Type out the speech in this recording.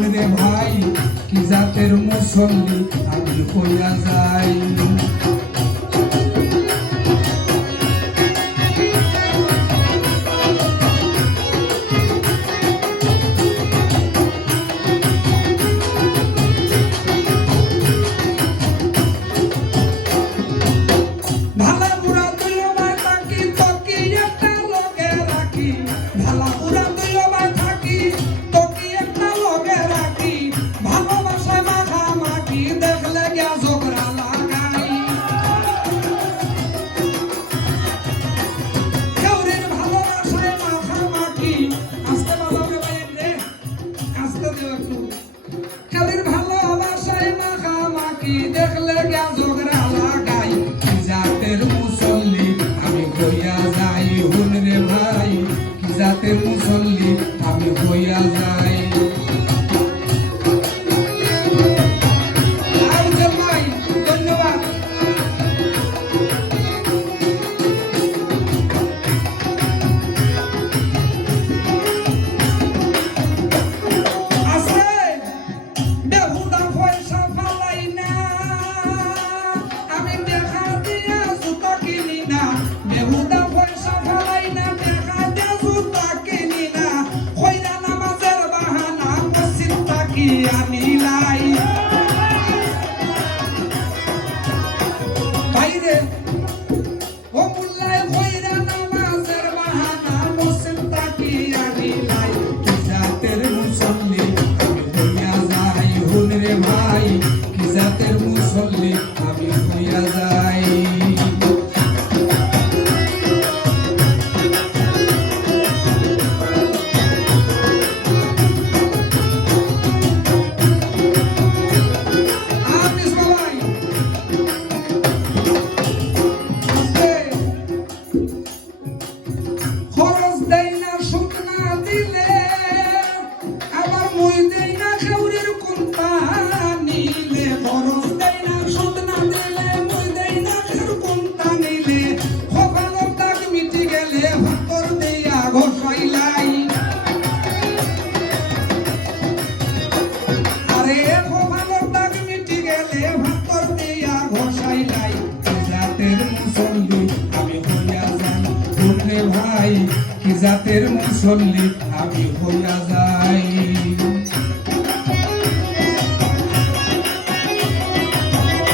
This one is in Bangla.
রে ভাই কি জাতের মুসল্লি আমি হইয়া যাই। দেখলে ঝগড়া লাগাই কি জাতের মুসল্লি আমি হইয়া যাই। হুন রে ভাই কি জাতের মুসল্লি আমি হইয়া যাই। ধন্যবাদ। বাইরে ও মুল্লায় কইরা নামাজের বাহানা মুসিন তাকি আনিলাই কি জাতের মুসল্লি আমি হইয়া যাই। হুন রে ভাই কি জাতের মুসল্লি আমি হইয়া যাই। ভাই কি জাতের মুসল্লি আমি হইয়া যাই।